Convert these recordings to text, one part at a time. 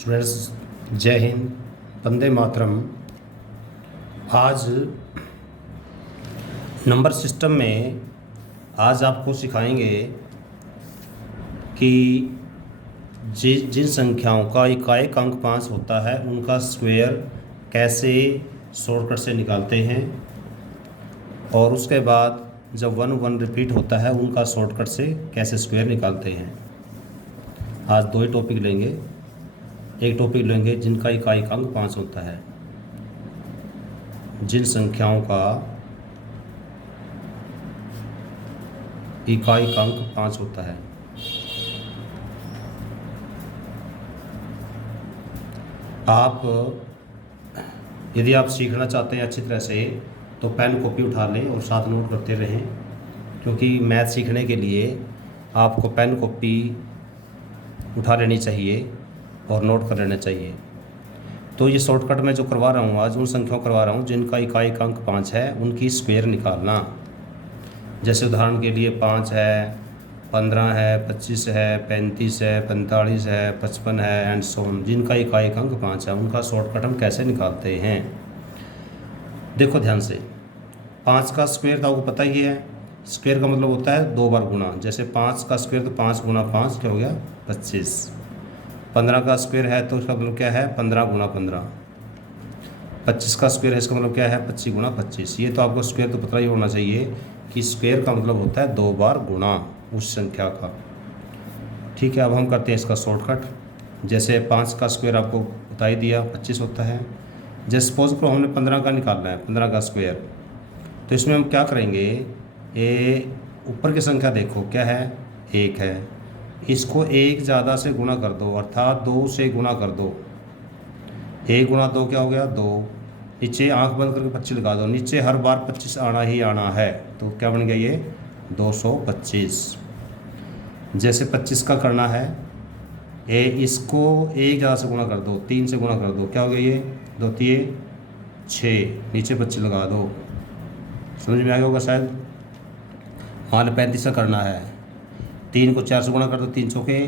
Students, जय हिंद, वंदे मातरम। आज number system में आज आपको सिखाएंगे कि जिन संख्याओं का इकाई अंक 5 होता है उनका स्क्वायर कैसे शॉर्टकट से निकालते हैं, और उसके बाद जब 1 रिपीट होता है उनका शॉर्टकट से कैसे स्क्वायर निकालते हैं। आज दो ही टॉपिक लेंगे। एक टॉपिक लेंगे जिनका इकाई अंक 5 होता है, जिन संख्याओं का इकाई अंक 5 होता है। आप यदि आप सीखना चाहते हैं अच्छी तरह से तो पेन कॉपी उठा लें और साथ नोट करते रहें, क्योंकि मैथ सीखने के लिए आपको पेन कॉपी उठा लेनी चाहिए और नोट कर लेना चाहिए। तो ये शॉर्टकट में जो करवा रहा हूँ आज, उन संख्याओं करवा रहा हूँ जिनका इकाई अंक 5 है, उनकी स्क्वायर निकालना। जैसे उदाहरण के लिए 5 है, 15 है, 25 है, 35 है, 45 है, 55 है एंड सो ऑन। जिनका इकाई अंक 5 है उनका शॉर्टकट हम कैसे निकालते हैं। देखो ध्यान से, 5 का स्क्वायर तो आपको पता ही है। स्क्वायर का मतलब होता है 2 बार गुणा। जैसे 5 का स्क्वायर तो 5 गुणा 5 क्या हो गया 25। 15 का स्क्वायर है तो इसका मतलब क्या है 15 गुणा 15। 25 का स्क्वायर है, इसका मतलब क्या है 25 गुणा 25। ये तो आपको स्क्वायर तो पता ही होना चाहिए कि स्क्वायर का मतलब होता है 2 बार गुणा उस संख्या का। ठीक है, अब हम करते हैं इसका शॉर्टकट। जैसे 5 का स्क्वायर आपको बता ही दिया 25 होता है। जैसे सपोज करो हमने 15 का निकालना है, 15 का स्क्वायर, तो इसमें हम क्या करेंगे, ऊपर की संख्या देखो क्या है 1 है, इसको 1 ज़्यादा से गुणा कर दो, अर्थात 2 से गुणा कर दो। 1 गुणा 2 क्या हो गया 2। नीचे आंख बंद करके 25 लगा दो, नीचे हर बार 25 आना ही आना है, तो क्या बन गया ये 225। जैसे 25 का करना है, इसको 1 ज़्यादा से गुणा कर दो, 3 से गुणा कर दो, क्या हो गया ये 2 3 6, नीचे 25 लगा दो। समझ में आ गया होगा शायद। मान लो 35 का करना है, 3 को 4 से गुणा कर दो, 3 चौके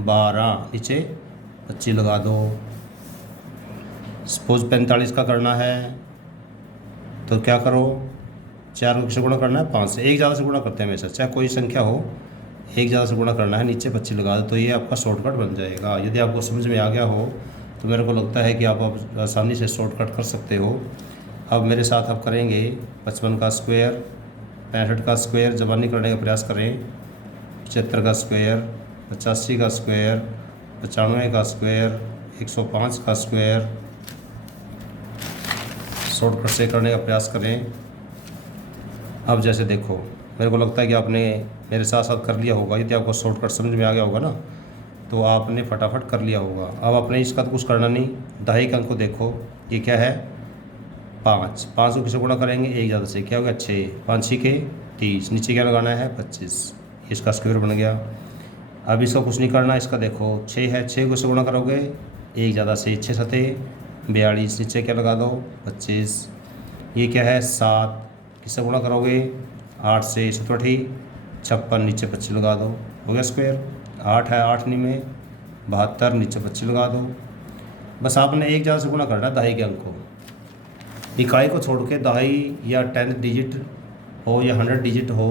12, नीचे 25 लगा दो। सपोज 45 का करना है तो क्या करो, 4 को किससे गुणा करना है 5 से। 1 ज़्यादा से गुणा करते हैं हमेशा, चाहे कोई संख्या हो, 1 ज़्यादा से गुणा करना है, नीचे 25 लगा दो, तो ये आपका शॉर्टकट बन जाएगा। यदि आपको समझ में आ गया हो तो मेरे को लगता है कि आप आसानी से शॉर्टकट कर सकते हो। अब मेरे साथ आप करेंगे 55 का स्क्वायर, 65 का स्क्वायर ज़बानी करने का प्रयास करें, 75 का स्क्वायर, 85 का स्क्वायर, 95 का स्क्वायर, 105 का स्क्वायर, शॉर्टकट से करने का प्रयास करें। अब जैसे देखो, मेरे को लगता है कि आपने मेरे साथ साथ कर लिया होगा। यदि आपको शॉर्टकट समझ में आ गया होगा ना तो आपने फटाफट कर लिया होगा। अब आपने इसका तो कुछ करना नहीं, दहाई का अंक को देखो, ये क्या है 5 को किससे गुणा करेंगे 1 ज़्यादा से, क्या हो गया 6, 5 6 के 30, नीचे क्या लगाना है 25, इसका स्क्वायर बन गया। अब इसका कुछ नहीं करना, इसका देखो 6 है, 6 को किससे गुणा करोगे 1 ज़्यादा से, 6 7 42, नीचे क्या लगा दो 25। ये क्या है 7, किससे गुणा करोगे 8 से, 7 8 56, नीचे 25 लगा दो, हो गया स्क्वायर। 8 है, 8 नहीं में 72, नीचे 25 लगा दो। बस आपने 1 ज़्यादा से गुणा करना है दहाई के अंक को। इकाई को छोड़ के दहाई या 10 डिजिट हो या 100 डिजिट हो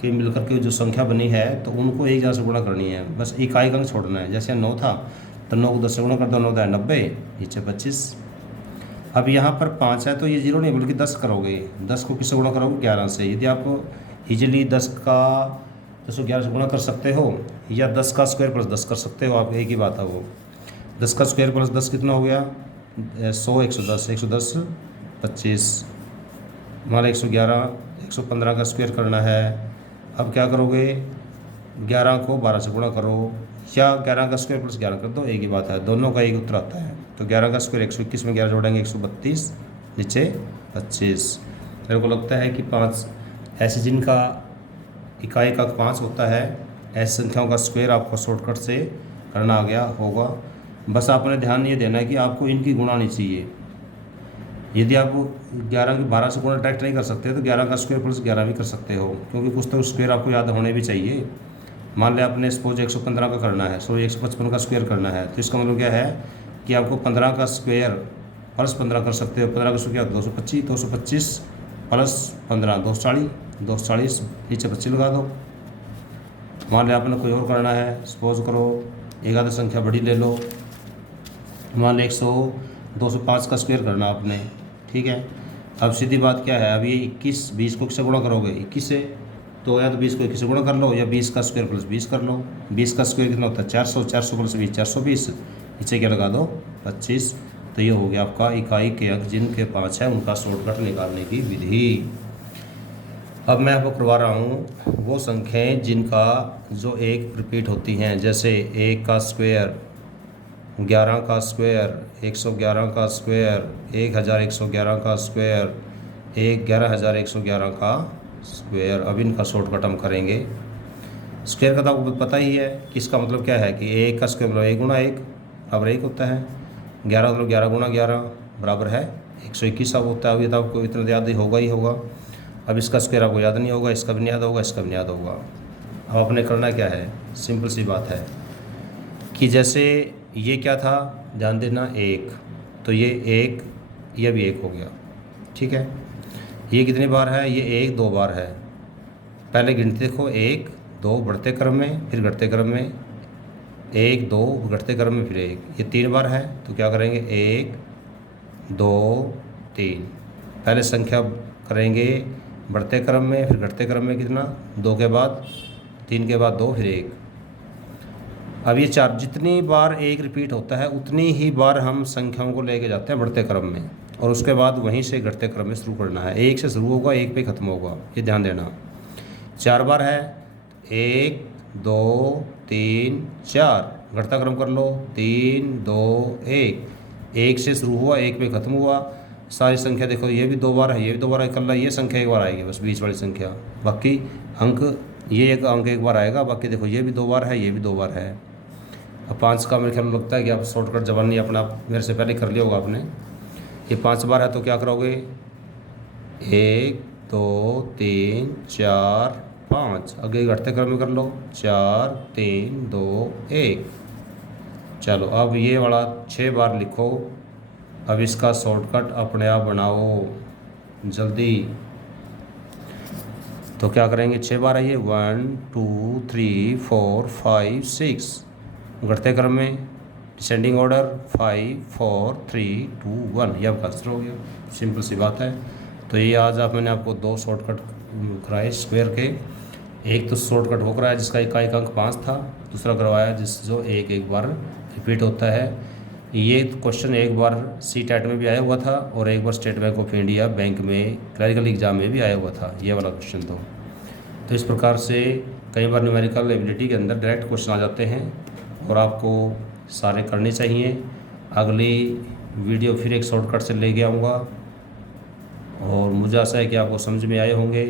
के मिलकर के जो संख्या बनी है तो उनको 1 ज़्यादा से गुणा करनी है, बस इकाई का अंक छोड़ना है। जैसे 9 था तो 9 को 10 से गुणा कर दो, 9 10 90, नीचे 25। अब यहाँ पर 5 है तो ये 0 नहीं बल्कि 10 करोगे, 10 को किससे गुणा करोगे 11 से। यदि आप ईजिली 10 को 11 से गुणा कर सकते हो या 10 का स्क्वायर प्लस 10 कर सकते हो, आप एक ही बात है वो। 10 का स्क्वायर प्लस 10 कितना हो गया 100, 110, 110 25, हमारा 111, 115 का स्क्वायर करना है। अब क्या करोगे 11 को 12 से गुणा करो या 11 का स्क्वायर प्लस 11 कर दो, एक ही बात है, दोनों का एक उत्तर आता है। तो 11 का स्क्वायर 121 में 11 जोड़ेंगे 132, नीचे 25। मेरे को लगता है कि 5 ऐसे जिनका इकाई का 5 होता है, ऐसी संख्याओं का स्क्वायर आपको शॉर्टकट से करना आ गया होगा। बस आपने ध्यान ये देना है कि आपको इनकी गुणा नहीं चाहिए। यदि आप 11 की 12 से गुणा डायरेक्ट नहीं कर सकते तो 11 का स्क्वायर प्लस 11 भी कर सकते हो, क्योंकि कुछ तो स्क्वायर आपको याद होने भी चाहिए। मान लिया आपने सपोज 115 का करना है, सॉरी 155 का स्क्वायर करना है, तो इसका मतलब क्या है कि आपको 15 का स्क्वायर प्लस 15 कर सकते हो। 15 का स्क्वायर 225, 225 प्लस 15 240, 240 नीचे 25 लगा दो। मान लिया आपने कोई और करना है, सपोज करो एक आधी संख्या बड़ी ले लो, मान लो 205 का स्क्वायर करना आपने, ठीक है। अब सीधी बात क्या है, अब ये 21, 20 को किससे गुणा करोगे, 21 से, तो या तो 20 को 21 से गुणा कर लो या 20 का स्क्वायर प्लस 20 कर लो। 20 का स्क्वायर कितना होता है 400, 400 प्लस 20 420, नीचे क्या लगा दो 25। तो ये हो गया आपका इकाई के अंक जिनके 5 है उनका शॉर्टकट निकालने की विधि। अब मैं आपको करवा रहा हूँ वो संख्याएँ जिनका जो एक रिपीट होती हैं, जैसे 1 का स्क्वायर, 11 का स्क्वायर, 111 का स्क्वायर, 1111 का स्क्वायर, 11111 का स्क्वायर। अब इनका शॉर्टकट हम करेंगे। स्क्वायर का तो आपको पता ही है कि इसका मतलब क्या है कि 1 का स्क्वायर मतलब 1 गुणा 1 बराबर 1 होता है। 11 मतलब 11 गुणा 11 बराबर है 121 अब होता है। अब ये तो आपको इतना याद ही होगा। अब इसका स्क्वायर आपको याद नहीं होगा, इसका भी नहीं याद होगा, इसका भी नहीं याद होगा। अब आपने करना क्या है, सिंपल सी बात है कि जैसे ये क्या था, ध्यान देना 1, तो ये 1, ये भी 1 हो गया, ठीक है। ये कितनी बार है, ये 1 2 बार है। पहले गिनती देखो 1 2 बढ़ते क्रम में, फिर घटते क्रम में, 1 2 घटते क्रम में, फिर 1, ये 3 बार है। तो क्या करेंगे 1 2 3, पहले संख्या करेंगे बढ़ते क्रम में, फिर घटते क्रम में कितना 2 के बाद 3 के बाद 2 फिर 1। अब ये 4 जितनी बार 1 रिपीट होता है उतनी ही बार हम संख्याओं को लेके जाते हैं बढ़ते क्रम में, और उसके बाद वहीं से घटते क्रम में शुरू करना है। 1 से शुरू होगा 1 पे ख़त्म होगा, ये ध्यान देना। 4 बार है, 1 2 3 4, घटता क्रम कर लो 3 2 1, 1 से शुरू हुआ 1 पे ख़त्म हुआ। सारी संख्या देखो, ये भी 2 बार है, ये भी 2 बार है, कल ये संख्या 1 बार आएगी बस, बीच वाली संख्या। बाकी अंक, ये एक अंक 1 बार आएगा, बाकी देखो ये भी 2 बार है, ये भी 2 बार है। अब 5 का मेरे ख्याल में लगता है कि आप शॉर्टकट जवाब नहीं अपना मेरे से पहले कर लिया होगा आपने। ये 5 बार है तो क्या करोगे 1 2 3 4 5, आगे घटते क्रम में कर लो 4 3 2 1। चलो अब ये वाला 6 बार लिखो। अब इसका शॉर्टकट अपने आप बनाओ जल्दी। तो क्या करेंगे 6 बार है ये, 1 2 3 4 5 6, घटते क्रम में डिसेंडिंग ऑर्डर 5 4 3 2 1, ये आपका आंसर हो गया। सिंपल सी बात है। तो ये आज मैंने आपको 2 शॉर्टकट कराए स्क्वायर के। एक तो शॉर्टकट वो कराया जिसका इकाई अंक 5 था, दूसरा करवाया जो एक बार रिपीट होता है। ये क्वेश्चन एक बार CTET में भी आया हुआ था और एक बार State Bank of India bank में क्लरिकल एग्जाम में भी आया हुआ था ये वाला क्वेश्चन। तो इस प्रकार से कई बार न्यूमेरिकल एबिलिटी के अंदर डायरेक्ट क्वेश्चन आ जाते हैं और आपको सारे करने चाहिए। अगली वीडियो फिर एक शॉर्टकट से लेके आऊँगा और मुझे आशा है कि आपको समझ में आए होंगे।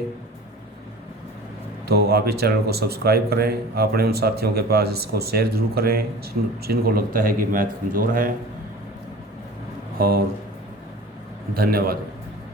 तो आप इस चैनल को सब्सक्राइब करें, अपने उन साथियों के पास इसको शेयर ज़रूर करें जिनको लगता है कि मैथ कमज़ोर है। और धन्यवाद।